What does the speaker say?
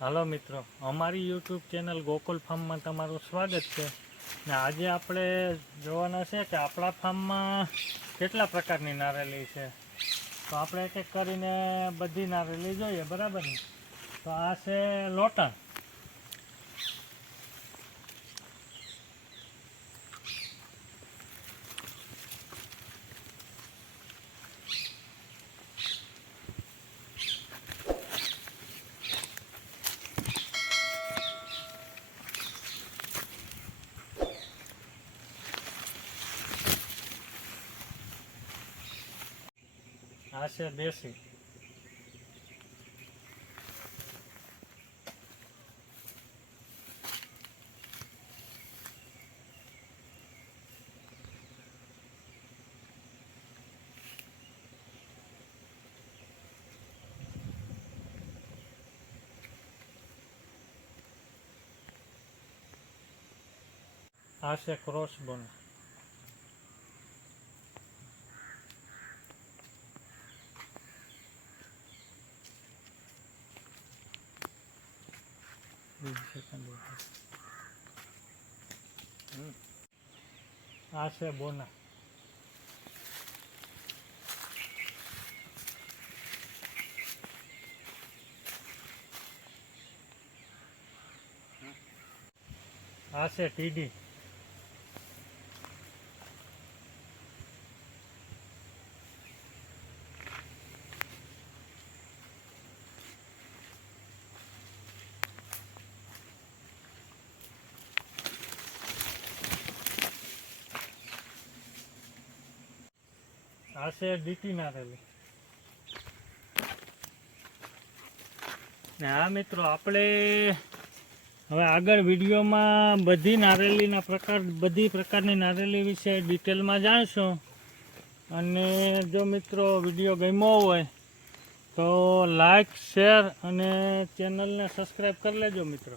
હાલો મિત્રો, અમારી YouTube channel Gokul ફાર્મમાં તમારું સ્વાગત છે. ને આજે આપણે જોવાના છે કે આપણા ફાર્મમાં કેટલા પ્રકારની નારેલી છે. તો આપણે એક એક કરીને બધી નારેલી જોઈએ, બરાબર ને? તો આ છે લોટણ. આ છે દેશી. આ છે ક્રોસ બોન. આ છે બોના. આ છે ટીડી. આ છે ડીટી નારેલી. ને આ મિત્રો, આપણે હવે આગળ વિડીયોમાં બધી પ્રકારની નારેલી વિશે ડિટેલમાં જાણશું. અને જો મિત્રો વિડીયો ગમ્યો હોય તો લાઈક, શેર અને ચેનલને સબસ્ક્રાઈબ કરી લેજો મિત્રો.